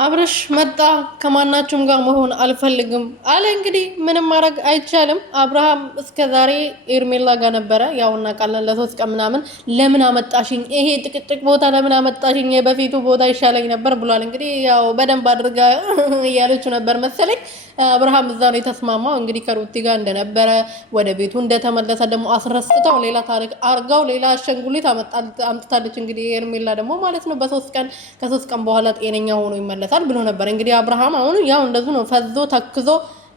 አብርሽ መጣ ከማናችሁም ጋር መሆን አልፈልግም አለ። እንግዲህ ምንም ማድረግ አይቻልም። አብርሃም እስከዛሬ ኤርሜላ ጋር ነበረ። ያው እናውቃለን ለሶስት ቀን ምናምን ለምን አመጣሽኝ፣ ይሄ ጥቅጥቅ ቦታ ለምን አመጣሽኝ፣ የበፊቱ ቦታ ይሻለኝ ነበር ብሏል። እንግዲህ ያው በደንብ አድርጋ እያለችው ነበር መሰለኝ። አብርሃም እዛ ነው የተስማማው። እንግዲህ ከሩቲ ጋር እንደነበረ ወደ ቤቱ እንደተመለሰ ደግሞ አስረስተው ሌላ ታሪክ አርጋው ሌላ አሸንጉሊት አምጥታለች። እንግዲህ ኤርሜላ ደግሞ ማለት ነው ከሶስት ቀን በኋላ ጤነኛ ሆኖ ይመለሳል ብሎ ነበር። እንግዲህ አብርሃም አሁን ያው እንደዚህ ነው፣ ፈዞ ተክዞ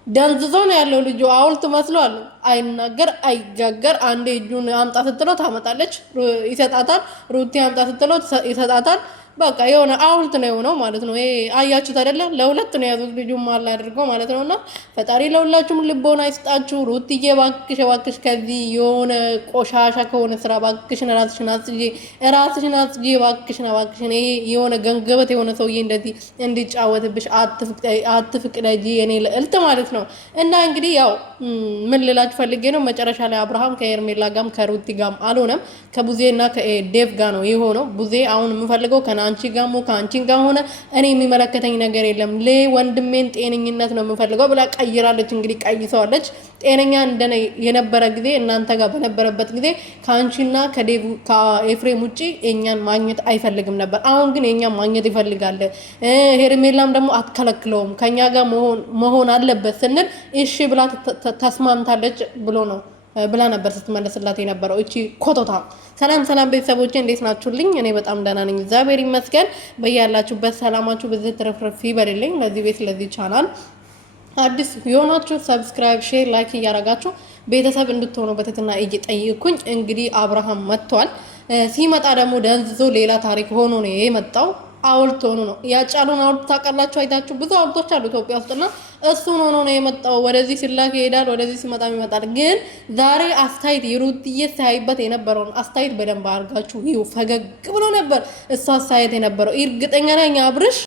ደንዝዞ ነው ያለው። ልጁ ሐውልት መስሏል። አይናገር አይጋገር። አንዴ እጁን አምጣ ስትለው ታመጣለች፣ ይሰጣታል። ሩቲ አምጣ ስትለው ይሰጣታል። በቃ የሆነ ሐውልት ነው የሆነው ማለት ነው። ይሄ አያችሁት አይደለ? ለሁለት ነው ያዙት ልጁ ማላ አድርገው ማለት ነውና ፈጣሪ ለሁላችሁም ልቦና ይስጣችሁ። ሩትዬ እባክሽ ከዚህ የሆነ ቆሻሻ ከሆነ ስራ እባክሽን ራስሽን አጽጂ እባክሽን። ይሄ የሆነ ገንገበት የሆነ ሰውዬ እንደዚህ እንዲጫወትብሽ አትፍቅደጂ የኔ ልዕልት ማለት ነው። እና እንግዲህ ያው ምን ልላችሁ ፈልጌ ነው፣ መጨረሻ ላይ አብርሃም ከኤርሜላ ጋም ከሩቲ ጋም አልሆነም፣ ከቡዜና ከዴቭ ጋር ነው የሆነው። ቡዜ አሁን የምፈልገው አንቺ ጋሞ ከአንቺን ጋር ሆነ እኔ የሚመለከተኝ ነገር የለም፣ ለወንድሜን ጤነኝነት ነው የምፈልገው ብላ ቀይራለች። እንግዲህ ቀይሰዋለች። ጤነኛ እንደነ የነበረ ጊዜ እናንተ ጋር በነበረበት ጊዜ ከአንቺና ከዴቭ ከኤፍሬም ውጪ የኛን ማግኘት አይፈልግም ነበር። አሁን ግን የኛን ማግኘት ይፈልጋል። ሄርሜላም ደግሞ አትከለክለውም፣ ከኛ ጋር መሆን አለበት ስንል እሺ ብላ ተስማምታለች ብላ ነበር ስትመለስላት የነበረው እቺ ኮቶታ። ሰላም ቤተሰቦቼ እንዴት ናችሁልኝ? እኔ በጣም ደህና ነኝ እግዚአብሔር ይመስገን። በያላችሁበት ሰላማችሁ በዚህ ትረፍረፍ ይበልልኝ። ለዚህ ቤት ለዚህ ቻናል አዲስ የሆናችሁ ሰብስክራይብ፣ ሼር፣ ላይክ እያረጋችሁ ቤተሰብ እንድትሆኑ በትህትና እየጠየቅኩኝ እንግዲህ አብርሃም መጥቷል። ሲመጣ ደግሞ ደንዝዞ ሌላ ታሪክ ሆኖ ነው የመጣው። ሐውልት ሆኖ ነው ያጫሉን። ሐውልት ታውቃላችሁ፣ አይታችሁ ብዙ ሐውልቶች አሉ ኢትዮጵያ ውስጥና እሱን ሆኖ ነው የመጣው። ወደዚህ ሲላክ ይሄዳል፣ ወደዚህ ሲመጣም ይመጣል። ግን ዛሬ አስተያየት የሩትዬ ሳይበት የነበረውን አስተያየት በደንብ አድርጋችሁ ይኸው ፈገግ ብሎ ነበር እሱ አስተያየት የነበረው። እርግጠኛ ነኝ አብርሽ